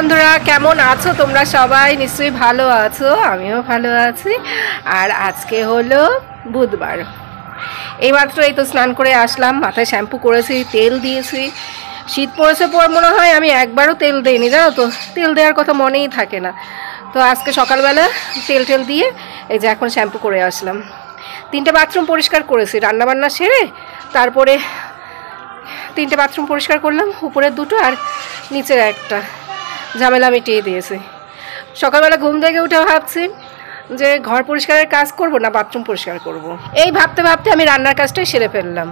বন্ধুরা, কেমন আছো তোমরা? সবাই নিশ্চয়ই ভালো আছো, আমিও ভালো আছি। আর আজকে হলো বুধবার। এইমাত্র এই তো স্নান করে আসলাম, মাথায় শ্যাম্পু করেছি, তেল দিয়েছি। শীত পড়েছে পর মনে হয় আমি একবারও তেল দিইনি, জানো তো, তেল দেওয়ার কথা মনেই থাকে না। তো আজকে সকালবেলা তেল টেল দিয়ে এই যে এখন শ্যাম্পু করে আসলাম। 3টে বাথরুম পরিষ্কার করেছি রান্নাবান্না সেরে, তারপরে 3টে বাথরুম পরিষ্কার করলাম, উপরের 2টো আর নিচের একটা, ঝামেলা মিটিয়ে দিয়েছি। সকালবেলা ঘুম থেকে উঠে ভাবছি যে ঘর পরিষ্কারের কাজ করব না বাথরুম পরিষ্কার করব। এই ভাবতে ভাবতে আমি রান্নার কাজটাই সেরে ফেললাম।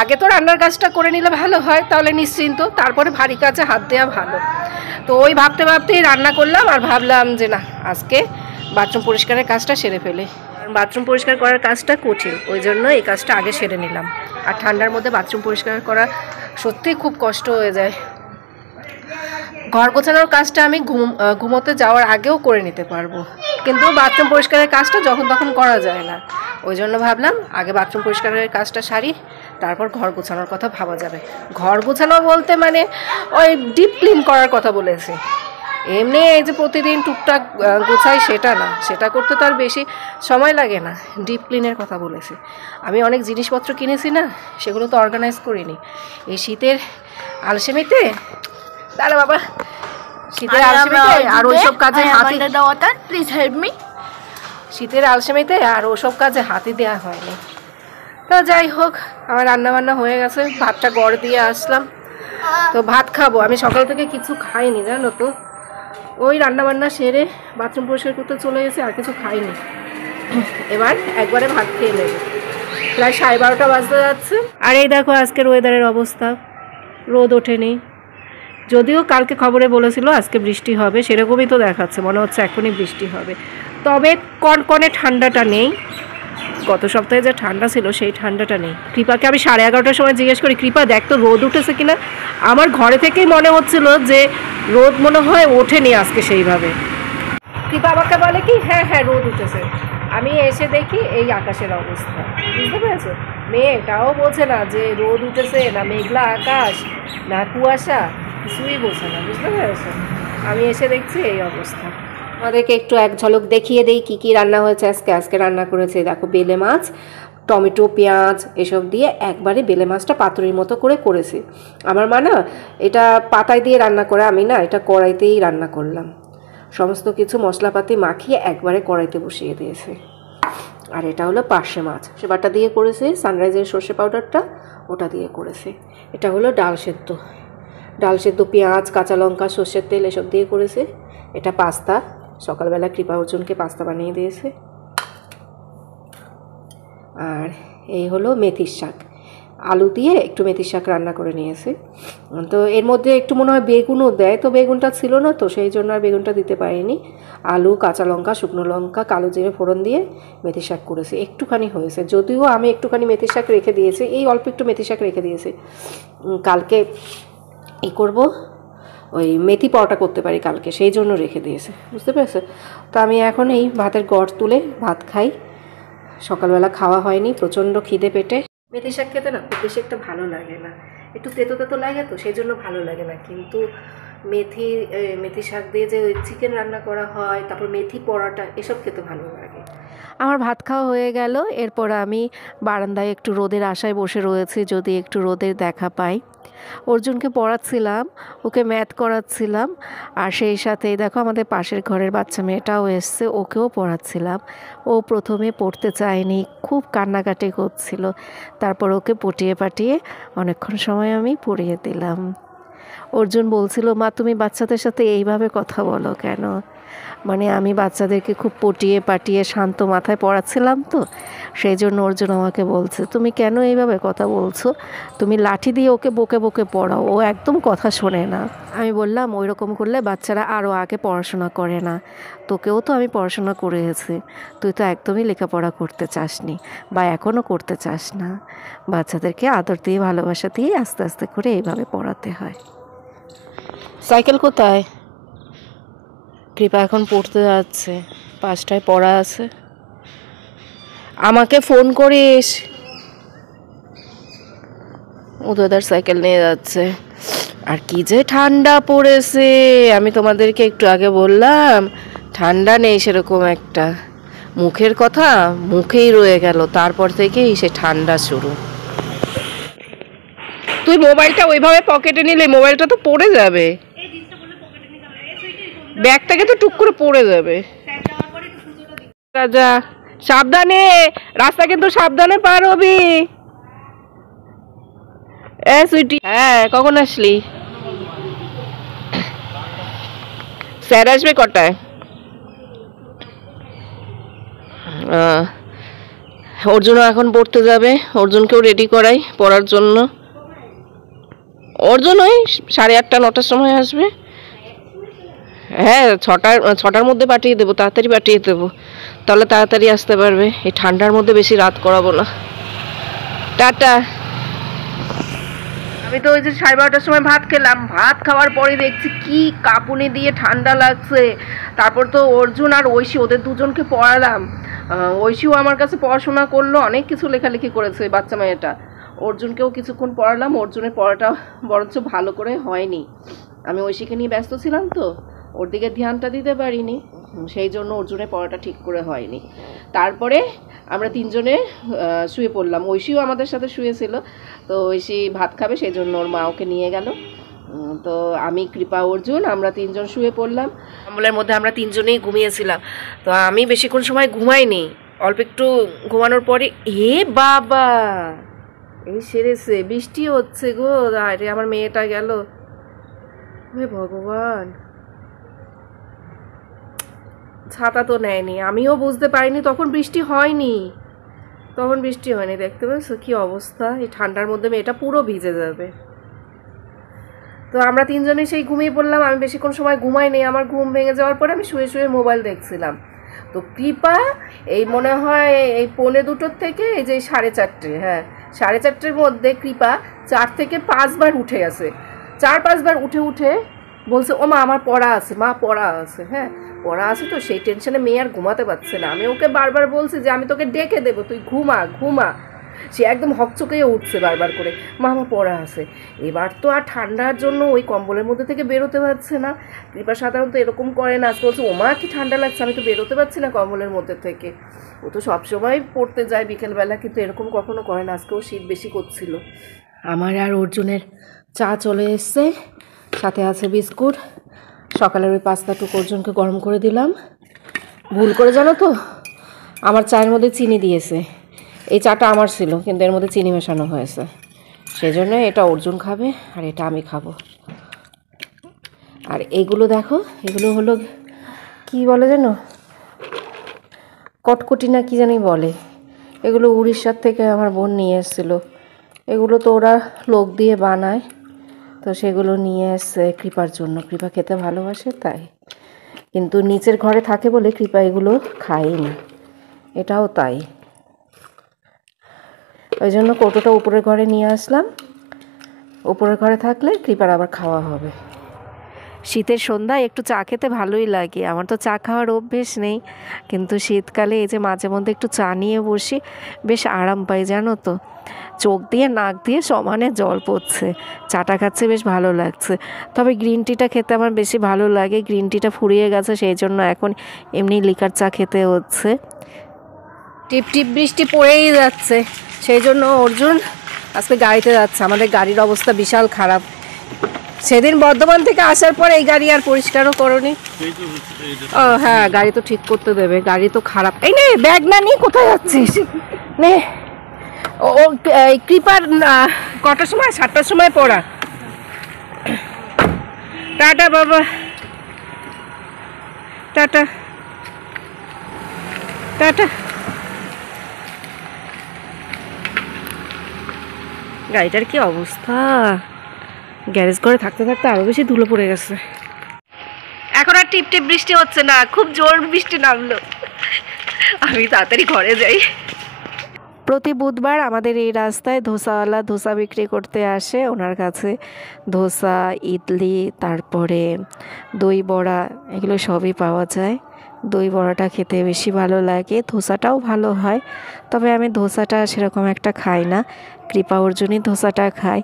আগে তো রান্নার কাজটা করে নিলে ভালো হয়, তাহলে নিশ্চিন্ত, তারপরে ভারী কাজে হাত দেওয়া ভালো। তো ওই ভাবতে ভাবতেই রান্না করলাম আর ভাবলাম যে না, আজকে বাথরুম পরিষ্কারের কাজটা সেরে ফেলে। বাথরুম পরিষ্কার করার কাজটা কঠিন, ওই জন্য এই কাজটা আগে সেরে নিলাম। আর ঠান্ডার মধ্যে বাথরুম পরিষ্কার করা সত্যিই খুব কষ্ট হয়ে যায়। ঘর গোছানোর কাজটা আমি ঘুমোতে যাওয়ার আগেও করে নিতে পারবো, কিন্তু বাথরুম পরিষ্কারের কাজটা যখন তখন করা যায় না। ওই জন্য ভাবলাম আগে বাথরুম পরিষ্কারের কাজটা সারি, তারপর ঘর গোছানোর কথা ভাবা যাবে। ঘর গোছানো বলতে মানে ওই ডিপ ক্লিন করার কথা বলেছি। এমনি এই যে প্রতিদিন টুকটাক গোছাই সেটা না, সেটা করতে তো আর বেশি সময় লাগে না। ডিপ ক্লিনের কথা বলেছি। আমি অনেক জিনিসপত্র কিনেছি না, সেগুলো তো অর্গানাইজ করিনি। এই শীতের আলসেমিতে, দাঁড়া বাবা, শীতের আলসেমিতে আর ওইসব কাজে শীতের আলসেমিতে আর ওসব কাজে হাতই দেওয়া হয়নি। তো যাই হোক, আমার রান্নাবান্না হয়ে গেছে, ভাতটা গড় দিয়ে আসলাম। তো ভাত খাবো। আমি সকাল থেকে কিছু খাইনি, জানো তো, ওই রান্নাবান্না সেরে বাথরুম পরিষ্কার করতে চলে গেছে, আর কিছু খাইনি। এবার একবারে ভাত খেয়ে নেব। প্রায় 12:30 বাজতে যাচ্ছে। আর এই দেখো আজকের ওয়েদারের অবস্থা, রোদ ওঠেনি। যদিও কালকে খবরে বলেছিল আজকে বৃষ্টি হবে, সেরকমই তো দেখাচ্ছে, মনে হচ্ছে এখনই বৃষ্টি হবে। তবে কনকনে ঠান্ডাটা নেই। গত সপ্তাহে যে ঠান্ডা ছিল সেই ঠান্ডাটা নেই। কৃপাকে আমি 11:30টার সময় জিজ্ঞেস করি, কৃপা দেখ তো রোদ উঠেছে কিনা। আমার ঘরে থেকেই মনে হচ্ছিল যে রোদ মনে হয় ওঠেনি আজকে সেইভাবে। কৃপা আমাকে বলে কি, হ্যাঁ হ্যাঁ রোদ উঠেছে। আমি এসে দেখি এই আকাশের অবস্থা, বুঝতে পেরেছো? মেয়েটাও বোঝে না যে রোদ উঠেছে না মেঘলা আকাশ না কুয়াশা, কিছুই বোঝে না, বুঝতে পেরেছো? আমি এসে দেখছি এই অবস্থা। আমাদেরকে একটু এক ঝলক দেখিয়ে দেই কী কী রান্না হয়েছে আজকে। আজকে রান্না করেছে দেখো বেলে মাছ, টমেটো, পেঁয়াজ এসব দিয়ে একবারে বেলে মাছটা পাতুরির মতো করে করেছি। আমার মা না এটা পাতায় দিয়ে রান্না করে, আমি না এটা কড়াইতেই রান্না করলাম। সমস্ত কিছু মশলাপাতি মাখিয়ে একবারে কড়াইতে বসিয়ে দিয়েছে। আর এটা হলো পার্শে মাছ, সেবারটা দিয়ে করেছে, সানরাইজের সর্ষে পাউডারটা ওটা দিয়ে করেছে। এটা হলো ডাল সেদ্ধ, ডাল সেদ্ধ, পেঁয়াজ, কাঁচা লঙ্কা, সর্ষের তেল এসব দিয়ে করেছে। এটা পাস্তা, সকালবেলা কৃপা অর্জুনকে পাস্তা বানিয়ে দিয়েছে। আর এই হলো মেথির শাক, আলু দিয়ে একটু মেথির শাক রান্না করে নিয়েছে। তো এর মধ্যে একটু মনে হয় বেগুনও দেয়, তো বেগুনটা ছিল না, তো সেই জন্য আর বেগুনটা দিতে পারিনি। আলু, কাঁচা লঙ্কা, শুকনো লঙ্কা, কালো জিরে ফোড়ন দিয়ে মেথি শাক করেছি। একটুখানি হয়েছে, যদিও আমি একটুখানি মেথি শাক রেখে দিয়েছি, এই অল্প একটু মেথি শাক রেখে দিয়েছি। কালকে এই করব, ওই মেথি পরোটা করতে পারি কালকে, সেই জন্য রেখে দিয়েছে, বুঝতে পেরেছো? তো আমি এখন এই ভাতের গড় তুলে ভাত খাই। সকালবেলা খাওয়া হয়নি, প্রচণ্ড খিদে পেটে। মেথি শাক খেতে না খুব বেশি একটা ভালো লাগে না, একটু তেতো তেতো লাগে, তো সেই জন্য ভালো লাগে না। কিন্তু মেথি শাক দিয়ে যে চিকেন রান্না করা হয়, তারপর মেথি পরোটা, এসব খেতে ভালো লাগে। আমার ভাত খাওয়া হয়ে গেল। এরপর আমি বারান্দায় একটু রোদের আশায় বসে রয়েছি, যদি একটু রোদের দেখা পাই। অর্জুনকে পড়াচ্ছিলাম, ওকে ম্যাথ করাচ্ছিলাম, আর সেই সাথেই দেখো আমাদের পাশের ঘরের বাচ্চা মেয়েটাও এসছে, ওকেও পড়াচ্ছিলাম। ও প্রথমে পড়তে চায়নি, খুব কান্নাকাটি করছিল, তারপর ওকে পটিয়ে পাটিয়ে অনেকক্ষণ সময় আমি পড়িয়ে দিলাম। অর্জুন বলছিল, মা তুমি বাচ্চাদের সাথে এইভাবে কথা বলো কেন? মানে আমি বাচ্চাদেরকে খুব পটিয়ে পাটিয়ে শান্ত মাথায় পড়াচ্ছিলাম, তো সেই জন্য অর্জুন আমাকে বলছে, তুমি কেন এইভাবে কথা বলছো? তুমি লাঠি দিয়ে ওকে বকে বকে পড়াও, ও একদম কথা শোনে না। আমি বললাম, ওই রকম করলে বাচ্চারা আরও আগে পড়াশোনা করে না। তোকেও তো আমি পড়াশোনা করিয়েছি, তুই তো একদমই লেখাপড়া করতে চাসনি, বা এখনও করতে চাস না। বাচ্চাদেরকে আদর দিয়ে ভালোবাসা দিয়ে আস্তে আস্তে করে এইভাবে পড়াতে হয়। সাইকেল কোথায়? কৃপা এখন পড়তে যাচ্ছে, 5টায় পড়া আছে। আমাকে ফোন করিস। উদয়দার সাইকেল নিয়ে যাচ্ছে। আর কি যে ঠান্ডা পড়েছে, আমি তোমাদেরকে একটু আগে বললাম ঠান্ডা নেই সেরকম একটা, মুখের কথা মুখেই রয়ে গেল, তারপর থেকেই সে ঠান্ডা শুরু। তুই মোবাইলটা ওইভাবে পকেটে নিলে মোবাইলটা তো পড়ে যাবে, ব্যাগ থেকে তো টুক করে পড়ে যাবে। যা সাবধানে, রাস্তা কিন্তু সাবধানে পার হবি। সুইটি, হ্যাঁ কখন আসলি? স্যার আসবে কটায়? অর্জুনও এখন পড়তে যাবে, অর্জুনকেও রেডি করাই পড়ার জন্য। অর্জুন ওই 8:30 9টার সময় আসবে। হ্যাঁ, ছটার মধ্যে পাঠিয়ে দেবো, তাড়াতাড়ি পাঠিয়ে দেবো, তাহলে তাড়াতাড়ি আসতে পারবে। এই ঠান্ডার মধ্যে বেশি রাত করাবো না। টাটা। আমি তো ওই যে 12:30টার সময় ভাত খেলাম, ভাত খাওয়ার পরে দেখছি কি কাঁপুনি দিয়ে ঠান্ডা লাগছে। তারপর তো অর্জুন আর ঐশী, ওদের দুজনকে পড়ালাম। ঐশীও আমার কাছে পড়াশোনা করলো, অনেক কিছু লেখালেখি করেছে বাচ্চা মেয়েটা। অর্জুনকেও কিছুক্ষণ পড়ালাম, অর্জুনের পড়াটা বরঞ্চ ভালো করে হয়নি। আমি ঐশীকে নিয়ে ব্যস্ত ছিলাম তো, ওর দিকে ধ্যানটা দিতে পারিনি, সেই জন্য অর্জুনের পড়াটা ঠিক করে হয়নি। তারপরে আমরা তিনজনে শুয়ে পড়লাম, ঐশীও আমাদের সাথে শুয়েছিল। তো ঐশী ভাত খাবে, সেই জন্য ওর মা ওকে নিয়ে গেল। তো আমি, কৃপা, অর্জুন আমরা তিনজন শুয়ে পড়লাম। কম্বলের মধ্যে আমরা তিনজনেই ঘুমিয়েছিলাম। তো আমি বেশিক্ষণ সময় ঘুমাইনি, অল্প একটু ঘুমানোর পরে এ বাবা এই সেরেছে, বৃষ্টি হচ্ছে গো। আরে আমার মেয়েটা গেল, হে ভগবান, ছাতা তো নেয়নি, আমিও বুঝতে পারিনি তখন বৃষ্টি হয়নি, দেখতে পাচ্ছ কি অবস্থা, এই ঠান্ডার মধ্যে মেয়েটা পুরো ভিজে যাবে। তো আমরা তিনজনে সেই ঘুমিয়ে পড়লাম। আমি বেশিক্ষণ সময় ঘুমাইনি, আমার ঘুম ভেঙে যাওয়ার পরে আমি শুয়ে শুয়ে মোবাইল দেখছিলাম। তো কৃপা এই মনে হয় এই 2:45 থেকে এই যে 4:30, হ্যাঁ 4:30-এর মধ্যে কৃপা 4 থেকে 5 বার উঠে গেছে। 4-5 বার উঠে বলছে ও মা আমার পড়া আছে, মা পড়া আছে। হ্যাঁ পড়া আছে, তো সেই টেনশনে মেয়ে আর ঘুমাতে পারছে না। আমি ওকে বারবার বলছি যে আমি তোকে ডেকে দেবো, তুই ঘুমা। সে একদম হকচকেয়ে উঠছে বারবার করে, মা আমার পড়া আছে। এবার তো আর ঠান্ডার জন্য ওই কম্বলের মধ্যে থেকে বেরোতে পারছে না। কৃপা সাধারণত এরকম করে না, আজকে বলছে ওমা কি ঠান্ডা লাগছে, আমি তো বেরোতে পারছি না কম্বলের মধ্যে থেকে। ও তো সবসময় পড়তে যায় বিকেলবেলা, কিন্তু এরকম কখনো করে না, আজকেও শীত বেশি করছিল। আমার আর অর্জুনের চা চলে এসছে, সাথে আছে বিস্কুট। সকালের ওই পাস্তাটুকু অর্জুনকে গরম করে দিলাম। ভুল করে জানো তো, আমার চায়ের মধ্যে চিনি দিয়েছে। এই চাটা আমার ছিল, কিন্তু এর মধ্যে চিনি মেশানো হয়েছে, সেই জন্য এটা অর্জুন খাবে আর এটা আমি খাবো। আর এগুলো দেখো, এগুলো হলো কি বলে জানো, কটকটি না কি জানি বলে। এগুলো উড়িষ্যার থেকে আমার বোন নিয়ে এসেছিলো। এগুলো তো ওরা লোক দিয়ে বানায়, তো সেগুলো নিয়ে এসছে কৃপার জন্য। কৃপা খেতে ভালোবাসে তাই, কিন্তু নিচের ঘরে থাকে বলে কৃপা এগুলো খায়ই না, এটাও তাই। ওই জন্য কৌটোটা উপরের ঘরে নিয়ে আসলাম, উপরের ঘরে থাকলে কৃপার আবার খাওয়া হবে। শীতের সন্ধ্যায় একটু চা খেতে ভালোই লাগে, আমার তো চা খাওয়ার অভ্যেস নেই, কিন্তু শীতকালে এই যে মাঝে মধ্যে একটু চা নিয়ে বসি, বেশ আরাম পাই জানো তো। চোখ দিয়ে নাক দিয়ে সমানে জল পড়ছে, চাটা খাচ্ছে বেশ ভালো লাগছে। তবে গ্রিন টিটা খেতে আমার বেশি ভালো লাগে, গ্রিন টিটা ফুরিয়ে গেছে, সেই জন্য এখন এমনি লিকার চা খেতে হচ্ছে। টিপ টিপ বৃষ্টি পড়েই যাচ্ছে, সেই জন্য অর্জুন আজকে গাড়িতে যাচ্ছে। আমাদের গাড়ির অবস্থা বিশাল খারাপ, সেদিন বর্ধমান থেকে আসার পর এই গাড়ি আর পরিষ্কারও করনি। ও হ্যাঁ, গাড়ি তো ঠিক করতে দেবে, গাড়ি তো খারাপ। এই নে ব্যাগ না নিয়ে কোথায় যাচ্ছিস, নে। ও কৃপার কটার সময়, 7টার সময় পড়া। টাটা বাবা, টাটা টাটা। গাড়িটার কি অবস্থা, গ্যারেজ করে থাকতে থাকতে আরো বেশি ধুলো পড়ে গেছে। এখন আর টিপ টিপ বৃষ্টি হচ্ছে না, খুব জোর বৃষ্টি নামলো। আমি তাড়াতাড়ি ঘরে যাই। প্রতি বুধবার আমাদের এই রাস্তায় ধোসাওয়ালা ধোসা বিক্রি করতে আসে, ওনার কাছে ধোসা, ইডলি, তারপরে দই বড়া, এগুলো সবই পাওয়া যায়। দই বড়াটা খেতে বেশি ভালো লাগে, ধোসাটাও ভালো হয়, তবে আমি ধোসাটা সেরকম একটা খাই না। কৃপা অর্জুনই ধোসাটা খায়,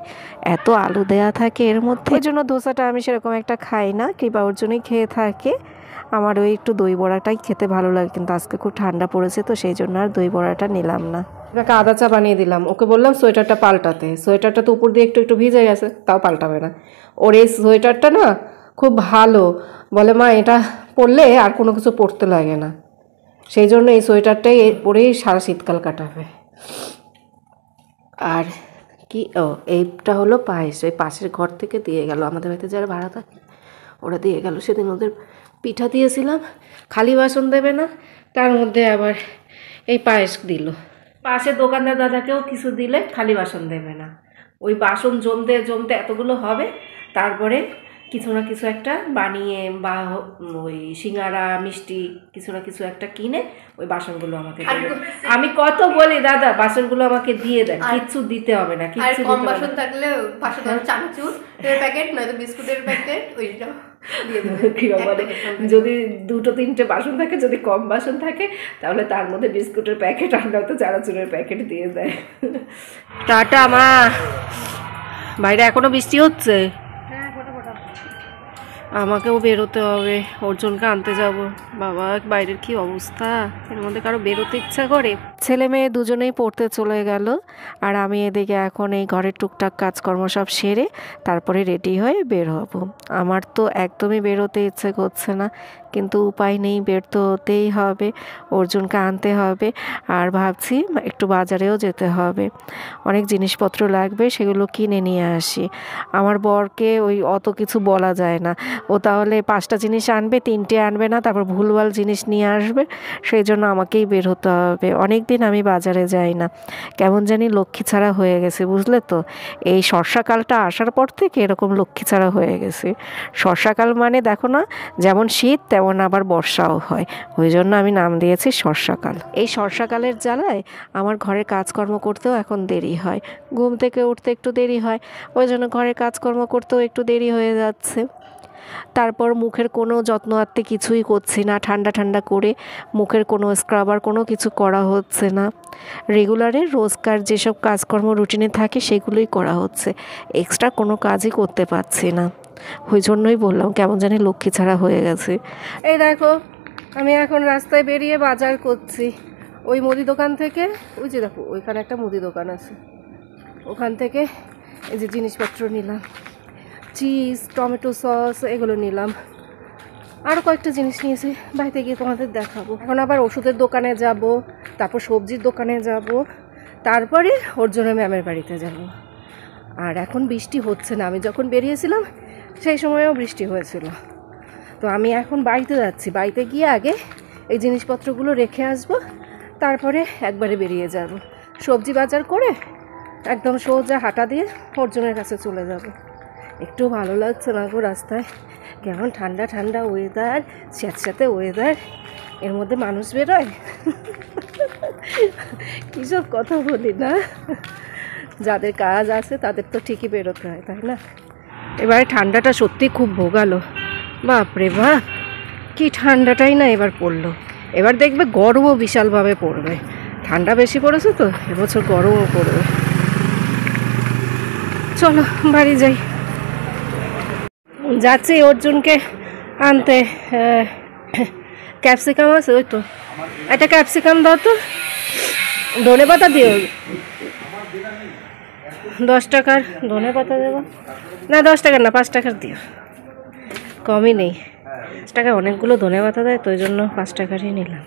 এত আলু দেয়া থাকে এর মধ্যে, ওই জন্য ধোসাটা আমি সেরকম একটা খাই না, কৃপা অর্জুনই খেয়ে থাকে। আমার ওই একটু দই বড়াটাই খেতে ভালো লাগে, কিন্তু আজকে খুব ঠান্ডা পড়েছে তো সেই জন্য আর দই বড়াটা নিলাম না। ওকে আদা চা বানিয়ে দিলাম, ওকে বললাম সোয়েটারটা পাল্টাতে, সোয়েটারটা তো উপর দিয়ে একটু একটু ভিজে গেছে, তাও পাল্টাবে না। ওর এই সোয়েটারটা না খুব ভালো, বলে মা এটা পরলে আর কোনো কিছু পরতে লাগে না, সেই জন্য এই সোয়েটারটাই পরেই সারা শীতকাল কাটাবে। আর কি, ও এইটা হলো পায়েস, ওই পাশের ঘর থেকে দিয়ে গেল, আমাদের বাড়িতে যারা ভাড়া থাকে ওরা দিয়ে গেল। সেদিন ওদের পিঠা দিয়েছিলাম, খালি বাসন দেবে না, তার মধ্যে আবার এই পায়েস দিল। পাশের দোকানদার দাদাকেও কিছু দিলে খালি বাসন দেবে না, ওই বাসন জমতে জমতে এতগুলো হবে, তারপরে কিছু না কিছু একটা বানিয়ে বা ওই সিঙ্গারা মিষ্টি কিছু না কিছু একটা কিনে ওই বাসনগুলো আমাকে দেবে। আমি কত বলি দাদা বাসনগুলো আমাকে দিয়ে দেন, কিচ্ছু দিতে হবে না, কিচ্ছু কম বাসন থাকলে পাশে চানাচুর প্যাকেট নয়তো বিস্কুটের প্যাকেট ওইটা দিয়ে দেবে। যদি দুটো তিনটে বাসন থাকে, যদি কম বাসন থাকে তাহলে তার মধ্যে বিস্কুটের প্যাকেট আর নয়তো চানাচুরের প্যাকেট দিয়ে দেয়। টাটা মা, বাইরে এখনো বৃষ্টি হচ্ছে, আমাকেও বেরোতে হবে, অর্জুনকে আনতে যাব। বাবা বাইরের কি অবস্থা, এর মধ্যে কারো বেরোতে ইচ্ছা করে? ছেলে মেয়ে দুজনেই পড়তে চলে গেল, আর আমি এদিকে এখন এই ঘরের টুকটাক কাজকর্ম সব সেরে তারপরে রেডি হয়ে বের হব। আমার তো একদমই বেরোতে ইচ্ছে করছে না, কিন্তু উপায় নেই, বের তো হতেই হবে, অর্জুনকে আনতে হবে। আর ভাবছি একটু বাজারেও যেতে হবে, অনেক জিনিসপত্র লাগবে, সেগুলো কিনে নিয়ে আসি। আমার বরকে ওই অত কিছু বলা যায় না, ও তাহলে 5টা জিনিস আনবে, 3টে আনবে না, তারপর ভুলভাল জিনিস নিয়ে আসবে, সেই জন্য আমাকেই বের হতে হবে। অনেক দিন আমি বাজারে যাই না, কেমন জানি লক্ষ্মী ছাড়া হয়ে গেছে, বুঝলে তো? এই বর্ষাকালটা আসার পর থেকে এরকম লক্ষ্মী ছাড়া হয়ে গেছে। বর্ষাকাল মানে দেখো না, যেমন শীত তেমন আবার বর্ষাও হয়, ওই জন্য আমি নাম দিয়েছি বর্ষাকাল। এই বর্ষাকালের জ্বালায় আমার ঘরের কাজকর্ম করতেও এখন দেরি হয়, ঘুম থেকে উঠতে একটু দেরি হয়, ওই জন্য ঘরের কাজকর্ম করতেও একটু দেরি হয়ে যাচ্ছে। তারপর মুখের কোনো যত্ন আত্তে কিছুই করছি না, ঠান্ডা ঠান্ডা করে মুখের কোনো স্ক্রাবার কোনো কিছু করা হচ্ছে না। রেগুলারে রোজকার যেসব কাজকর্ম রুটিনে থাকে সেগুলোই করা হচ্ছে, এক্সট্রা কোনো কাজই করতে পারছি না। ওই জন্যই বললাম কেমন জানি লক্ষ্মী ছাড়া হয়ে গেছে। এই দেখো আমি এখন রাস্তায় বেরিয়ে বাজার করছি, ওই মুদি দোকান থেকে, ওই যে দেখো ওইখানে একটা মুদি দোকান আছে, ওখান থেকে এই যে জিনিসপত্র নিলাম, চিজ, টমেটো সস এগুলো নিলাম, আরও কয়েকটা জিনিস নিয়েছি, বাড়িতে গিয়ে তোমাদের দেখাবো। এখন আবার ওষুধের দোকানে যাব, তারপর সবজির দোকানে যাব, তারপরে অর্জুনের ম্যামের বাড়িতে যাব। আর এখন বৃষ্টি হচ্ছে না, আমি যখন বেরিয়েছিলাম সেই সময়ও বৃষ্টি হয়েছিল। তো আমি এখন বাড়িতে যাচ্ছি, বাড়িতে গিয়ে আগে এই জিনিসপত্রগুলো রেখে আসবো, তারপরে একবারে বেরিয়ে যাব, সবজি বাজার করে একদম সোজা হাঁটা দিয়ে অর্জুনের কাছে চলে যাব। একটু ভালো লাগছে না গো রাস্তায়, কেমন ঠান্ডা ঠান্ডা ওয়েদার, স্যাঁতস্যাঁতে ওয়েদার, এর মধ্যে মানুষ বেরোয়। কীসব কথা বলি না, যাদের কাজ আছে তাদের তো ঠিকই বেরোতে হয়, তাই না? এবারে ঠান্ডাটা সত্যি খুব ভোগালো, বাপরে বাপ কি ঠান্ডাটাই না এবার পড়লো। এবার দেখবে গরমও বিশালভাবে পড়বে, ঠান্ডা বেশি পড়েছে তো এবছর গরমও পড়বে। চলো বাড়ি যাই, যাচ্ছি অর্জুনকে আনতে। ক্যাপসিকাম আছে, ওই তো একটা ক্যাপসিকাম দাও তো, ধনে পাতা দিও, 10 টাকার ধনে পাতা দেবো না, 10 টাকার না 5 টাকার দিও, কমই নেই, 5 টাকায় অনেকগুলো ধনে পাতা দেয় তো ওই জন্য 5 টাকারই নিলাম।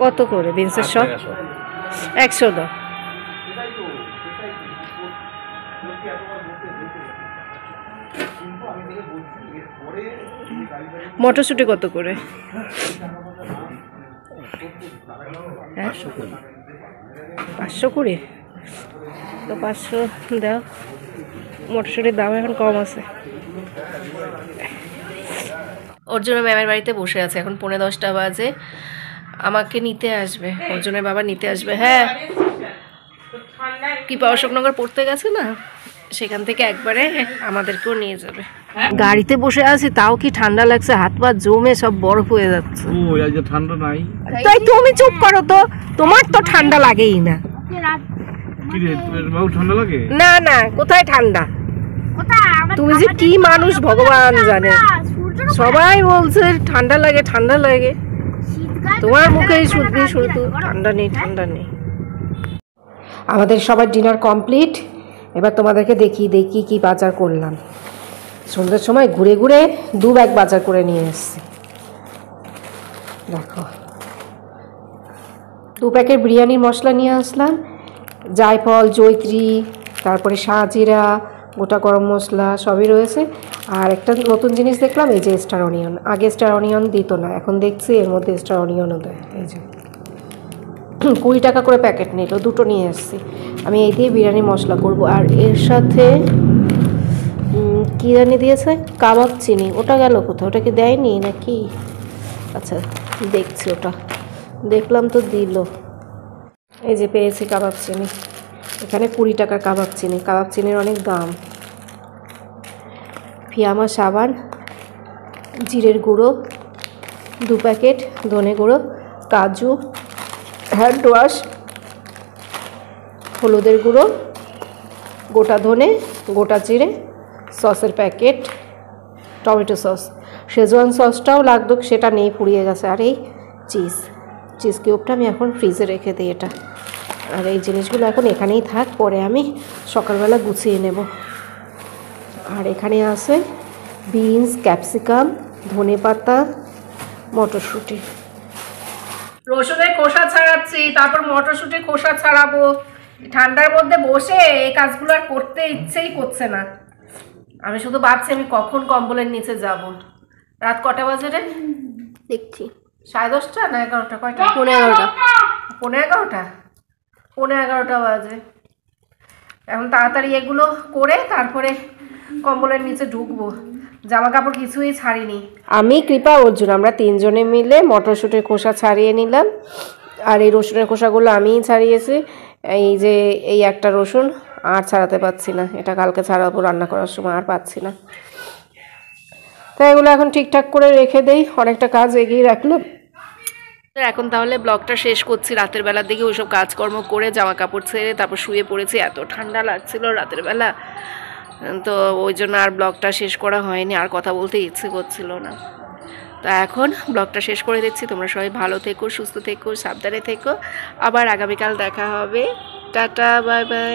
কত করে বিনসের সব? 100 দাও। মটরশুঁটি কত করে? 520 তো 500 দাও, মটরশুঁটির দাম এখন কম আছে। অর্জুনের ম্যামের বাড়িতে বসে আছে, এখন 10:45 বাজে, আমাকে নিতে আসবে, অর্জুনের বাবা নিতে আসবে। হ্যাঁ কি অশোকনগর পড়তে গেছে না, সেখান থেকে একবারে আমাদেরকেও নিয়ে যাবে। গাড়িতে বসে আছি তাও কি ঠান্ডা লাগছে, হাত পা জমে সব বরফ হয়ে যাচ্ছে। ও এই যে ঠান্ডা নাই, তাই তুমি চুপ করো তো, তোমার তো ঠান্ডা লাগেই না। কি রে তোর বাবু ঠান্ডা লাগে? না না, কোথায় ঠান্ডা, তুমি যে কি মানুষ ভগবান জানে। সবাই বলছে ঠান্ডা লাগে ঠান্ডা লাগে, তোমার মুখেই শুনবি শুধু ঠান্ডা নেই ঠান্ডা নেই। আমাদের সবার ডিনার কমপ্লিট। এবার তোমাদেরকে দেখিয়ে দিই কী বাজার করলাম। সন্ধ্যের সময় ঘুরে ঘুরে 2 ব্যাগ বাজার করে নিয়ে এসেছি। দেখো, 2 প্যাকেট বিরিয়ানির মশলা নিয়ে আসলাম, জায়ফল, জয়ত্রী, তারপরে শাহজিরা, গোটা গরম মশলা সবই রয়েছে। আর একটা নতুন জিনিস দেখলাম, এই যে স্টার অনিয়ন। আগে স্টার অনিয়ন দিত না, এখন দেখছি এর মধ্যে স্টার অনিয়নও দেয়। এই যে 20 টাকা করে প্যাকেট নিল, 2টো নিয়ে এসেছি। আমি এই দিয়ে বিরিয়ানি মশলা করব। আর এর সাথে কী জানি দিয়েছে, কাবাব চিনি। ওটা গেল কোথাও, ওটা কি দেয়নি নাকি? আচ্ছা দেখছি, ওটা দেখলাম তো দিল। এই যে পেয়েছি কাবাব চিনি, এখানে 20 টাকার কাবাব চিনি। কাবাব চিনির অনেক দাম। ফিয়ামা সাবান, জিরের গুঁড়ো 2 প্যাকেট, ধনে গুঁড়ো, কাজু, হ্যান্ড ওয়াশ, হলুদের গুঁড়ো, গোটা ধনে, গোটা জিরে, সসের প্যাকেট, টমেটো সস, শেজওয়ান সসটাও লাগতো, সেটা নেই, ফুরিয়ে গেছে। আর এই চিজ কিউবটা আমি এখন ফ্রিজে রেখে দিই এটা। আর এই জিনিসগুলো এখন এখানেই থাক, পরে আমি সকালবেলা গুছিয়ে নেব। আর এখানে আছে বিনস, ক্যাপসিকাম, ধনেপাতা, মটরশুঁটি। রসুনের খোসা ছাড়াচ্ছি, তারপর মটরশুঁটির খোসা ছাড়াবো। ঠান্ডার মধ্যে বসে এই কাজগুলো আর করতে ইচ্ছেই করছে না। আমি শুধু ভাবছি আমি কখন কম্বলের নিচে যাব। রাত কটা বাজে রে? দেখছি 10:30 না 11টা? কয়টা? 11:15। 11:30? 11:15 বাজে। এখন তাড়াতাড়ি এগুলো করে তারপরে কম্বলের নিচে ঢুকবো। জামা কাপড় কিছুই ছাড়িনি। আমি, কৃপা, অর্জুন, আমরা 3 জনে মিলে মটরশুঁটির খোসা ছাড়িয়ে নিলাম। আর এই রসুনের খোসাগুলো আমিই ছাড়িয়েছি। এই যে এই একটা রসুন আর ছাড়াতে পারছি না, এটা কালকে ছাড়াবো রান্না করার সময়, আর পাচ্ছি না। তাই এগুলো এখন ঠিকঠাক করে রেখে দেই, অনেকটা কাজ এগিয়ে রাখলাম। এখন তাহলে ব্লগটা শেষ করছি। রাতের বেলার দিকে ওইসব কাজকর্ম করে জামা কাপড় ছেড়ে তারপর শুয়ে পড়েছি। এত ঠান্ডা লাগছিল রাতের বেলা, তো ওই জন্য আর ব্লগটা শেষ করা হয়নি, আর কথা বলতে ইচ্ছে করছিল না। তা এখন ব্লগটা শেষ করে দিচ্ছি। তোমরা সবাই ভালো থেকো, সুস্থ থেকো, সাবধানে থেকো। আবার আগামীকাল দেখা হবে। Tata, bye bye.